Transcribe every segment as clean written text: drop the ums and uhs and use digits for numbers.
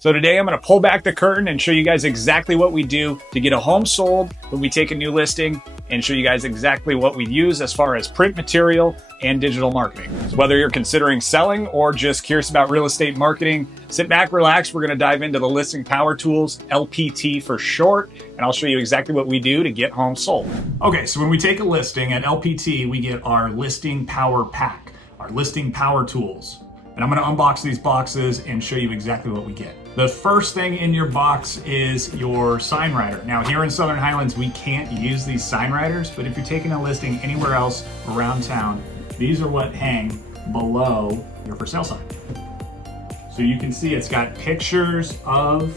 So today I'm going to pull back the curtain and show you guys exactly what we do to get a home sold when we take a new listing, and show you guys exactly what we use as far as print material and digital marketing. So whether you're considering selling or just curious about real estate marketing, sit back, relax. We're going to dive into the listing power tools, LPT for short, and I'll show you exactly what we do to get homes sold. Okay, so when we take a listing at LPT, we get our listing power pack, our listing power tools. And I'm going to unbox these boxes and show you exactly what we get. The first thing in your box is your sign writer. Now here in Southern Highlands, we can't use these sign writers, but if you're taking a listing anywhere else around town, these are what hang below your for sale sign. So you can see it's got pictures of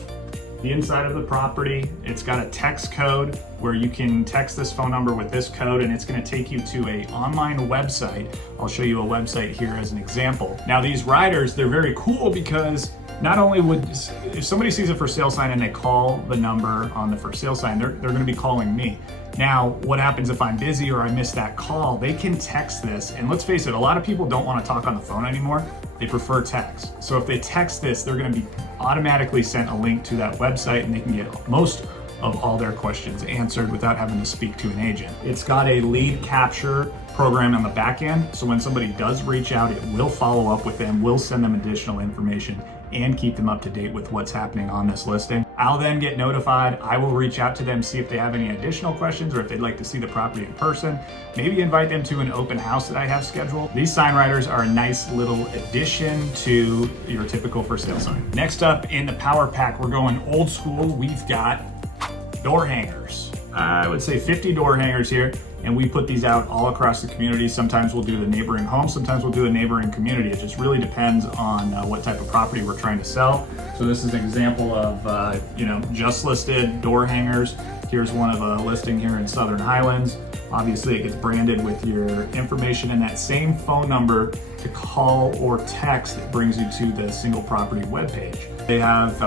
the inside of the property. It's got a text code where you can text this phone number with this code, and it's going to take you to an online website. I'll show you a website here as an example. Now these riders, they're very cool because not only would, if somebody sees a for sale sign and they call the number on the for sale sign, they're going to be calling me. Now, what happens if I'm busy or I miss that call? They can text this, and let's face it, a lot of people don't want to talk on the phone anymore. They prefer text. So if they text this, they're going to be automatically sent a link to that website, and they can get most of all their questions answered without having to speak to an agent. It's got a lead capture program on the back end, so when somebody does reach out, it will follow up with them, will send them additional information, and keep them up to date with what's happening on this listing. I'll then get notified. I will reach out to them, see if they have any additional questions or if they'd like to see the property in person, maybe invite them to an open house that I have scheduled. These sign writers are a nice little addition to your typical for sale sign. Next up in the power pack, we're going old school. We've got door hangers. I would say 50 door hangers here, and we put these out all across the community. Sometimes we'll do the neighboring home, sometimes we'll do a neighboring community. It just really depends on what type of property we're trying to sell. So this is an example of just listed door hangers. Here's one of a listing here in Southern Highlands. Obviously it gets branded with your information and that same phone number to call or text that brings you to the single property webpage. They have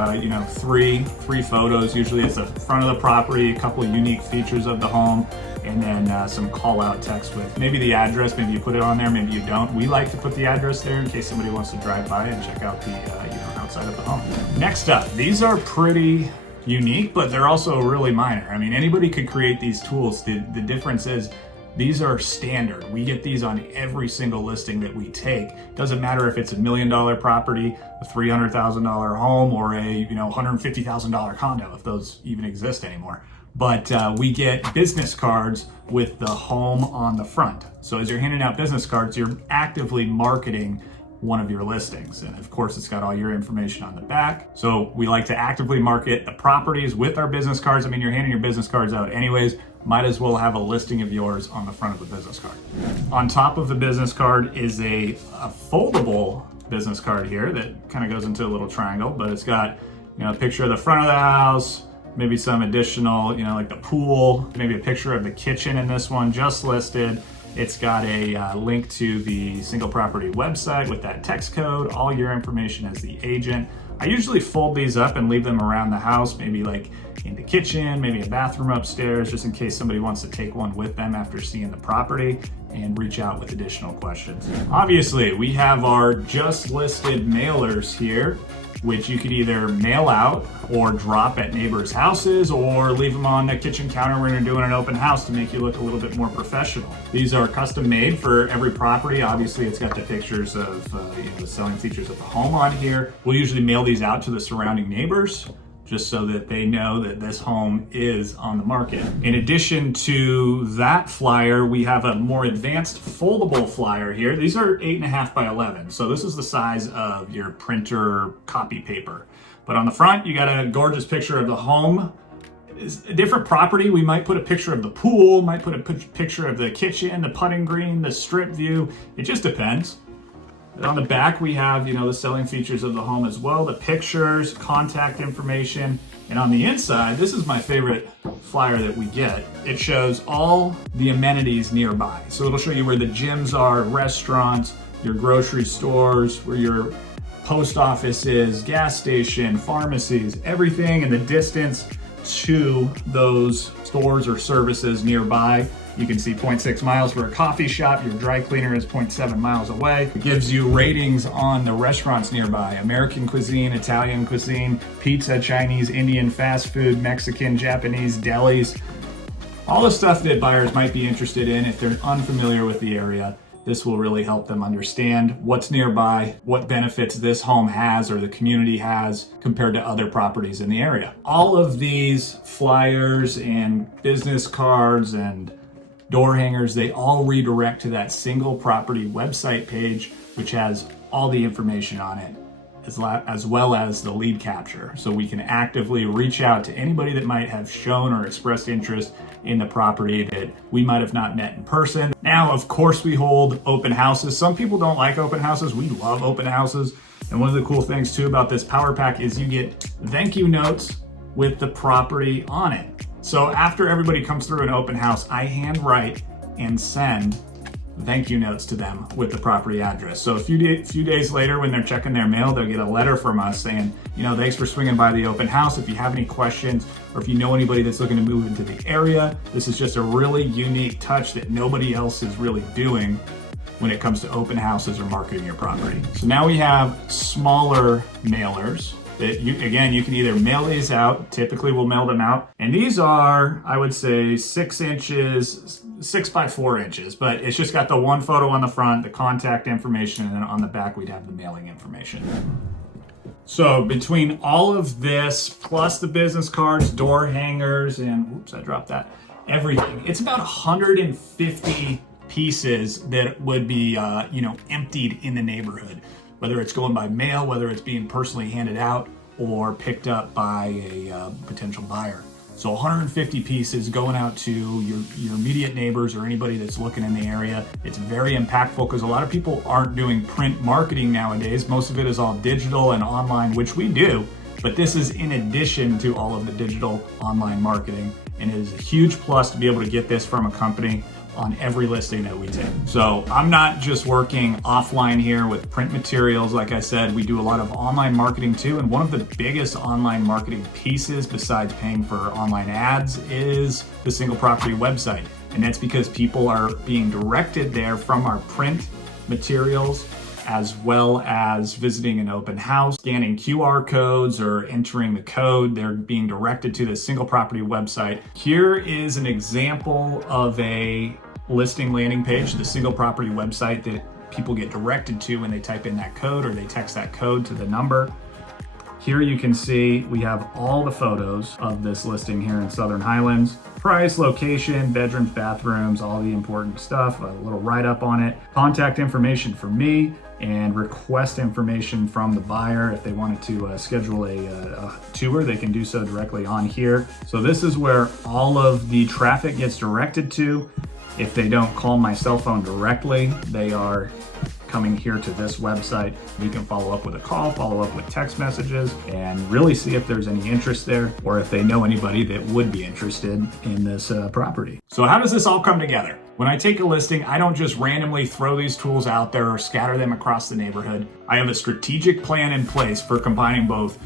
three photos. Usually it's the front of the property, a couple of unique features of the home, and then some call out text with maybe the address. Maybe you put it on there, maybe you don't. We like to put the address there in case somebody wants to drive by and check out the outside of the home. Next up, these are pretty unique, but they're also really minor. I mean, anybody could create these tools. The difference is these are standard. We get these on every single listing that we take. Doesn't matter if it's $1 million property, a $300,000 home, or a $150,000 condo, if those even exist anymore. But we get business cards with the home on the front. So as you're handing out business cards, you're actively marketing one of your listings. And of course, it's got all your information on the back. So we like to actively market the properties with our business cards. I mean, you're handing your business cards out anyways. Might as well have a listing of yours on the front of the business card. On top of the business card is a foldable business card here that kind of goes into a little triangle, but it's got a picture of the front of the house, maybe some additional, like the pool, maybe a picture of the kitchen in this one just listed. It's got a link to the single property website with that text code, all your information as the agent. I usually fold these up and leave them around the house, maybe like in the kitchen, maybe a bathroom upstairs, just in case somebody wants to take one with them after seeing the property and reach out with additional questions. Obviously, we have our just listed mailers here, which you could either mail out or drop at neighbors' houses or leave them on the kitchen counter when you're doing an open house to make you look a little bit more professional. These are custom made for every property. Obviously, it's got the pictures of the selling features of the home on here. We'll usually mail these out to the surrounding neighbors just so that they know that this home is on the market. In addition to that flyer, we have a more advanced foldable flyer here. These are 8.5 by 11. So this is the size of your printer copy paper. But on the front, you got a gorgeous picture of the home. It's a different property. We might put a picture of the pool, might put a picture of the kitchen, the putting green, the strip view. It just depends. On the back, we have, the selling features of the home as well, the pictures, contact information. And on the inside, this is my favorite flyer that we get. It shows all the amenities nearby. So it'll show you where the gyms are, restaurants, your grocery stores, where your post office is, gas station, pharmacies, everything in the distance to those stores or services nearby. You can see 0.6 miles for a coffee shop. Your dry cleaner is 0.7 miles away. It gives you ratings on the restaurants nearby: American cuisine, Italian cuisine, pizza, Chinese, Indian, fast food, Mexican, Japanese, delis. All the stuff that buyers might be interested in if they're unfamiliar with the area. This will really help them understand what's nearby, what benefits this home has or the community has compared to other properties in the area. All of these flyers and business cards and door hangers, they all redirect to that single property website page, which has all the information on it, as well as the lead capture. So we can actively reach out to anybody that might have shown or expressed interest in the property that we might have not met in person. Now, of course, we hold open houses. Some people don't like open houses. We love open houses. And one of the cool things too about this power pack is you get thank you notes with the property on it. So after everybody comes through an open house, I handwrite and send thank you notes to them with the property address. So a few days later, when they're checking their mail, they'll get a letter from us saying, thanks for swinging by the open house. If you have any questions, or if you know anybody that's looking to move into the area, this is just a really unique touch that nobody else is really doing when it comes to open houses or marketing your property. So now we have smaller mailers that you can either mail these out. Typically we'll mail them out. And these are, I would say 6 by 4 inches, but it's just got the one photo on the front, the contact information, and then on the back we'd have the mailing information. So between all of this, plus the business cards, door hangers, and oops, I dropped that, everything, it's about 150 pieces that would be, emptied in the neighborhood, whether it's going by mail, whether it's being personally handed out or picked up by a potential buyer. So 150 pieces going out to your immediate neighbors or anybody that's looking in the area. It's very impactful because a lot of people aren't doing print marketing nowadays. Most of it is all digital and online, which we do, but this is in addition to all of the digital online marketing. And it is a huge plus to be able to get this from a company on every listing that we take. So I'm not just working offline here with print materials. Like I said, we do a lot of online marketing too. And one of the biggest online marketing pieces besides paying for online ads is the single property website. And that's because people are being directed there from our print materials, as well as visiting an open house, scanning QR codes or entering the code. They're being directed to the single property website. Here is an example of a listing landing page, the single property website that people get directed to when they type in that code or they text that code to the number. Here you can see we have all the photos of this listing here in Southern Highlands. Price, location, bedrooms, bathrooms, all the important stuff, a little write-up on it, contact information for me, and request information from the buyer. If they wanted to schedule a tour, they can do so directly on here. So this is where all of the traffic gets directed to. If they don't call my cell phone directly, they are coming here to this website. We can follow up with a call, follow up with text messages, and really see if there's any interest there or if they know anybody that would be interested in this property. So how does this all come together? When I take a listing, I don't just randomly throw these tools out there or scatter them across the neighborhood. I have a strategic plan in place for combining both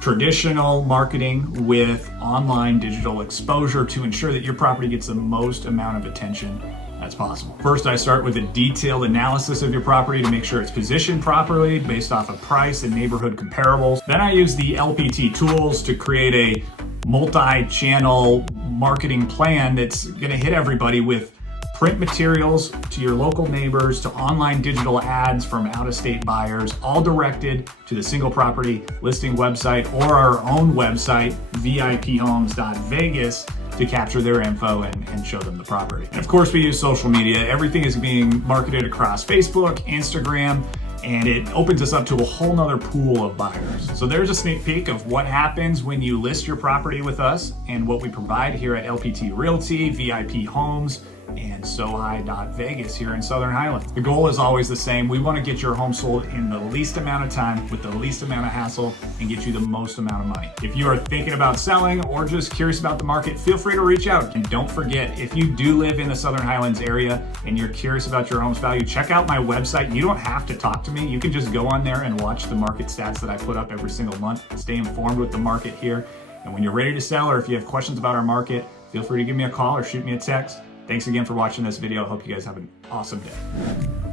traditional marketing with online digital exposure to ensure that your property gets the most amount of attention as possible. First, I start with a detailed analysis of your property to make sure it's positioned properly based off of price and neighborhood comparables. Then I use the LPT tools to create a multi-channel marketing plan that's gonna hit everybody with print materials to your local neighbors, to online digital ads from out-of-state buyers, all directed to the single property listing website or our own website, viphomes.vegas, to capture their info and show them the property. And of course, we use social media. Everything is being marketed across Facebook, Instagram, and it opens us up to a whole nother pool of buyers. So there's a sneak peek of what happens when you list your property with us and what we provide here at LPT Realty, VIP Homes, and SoHi.Vegas here in Southern Highlands. The goal is always the same. We want to get your home sold in the least amount of time with the least amount of hassle and get you the most amount of money. If you are thinking about selling or just curious about the market, feel free to reach out. And don't forget, if you do live in the Southern Highlands area and you're curious about your home's value, check out my website. You don't have to talk to me. You can just go on there and watch the market stats that I put up every single month, stay informed with the market here. And when you're ready to sell, or if you have questions about our market, feel free to give me a call or shoot me a text. Thanks again for watching this video. I hope you guys have an awesome day.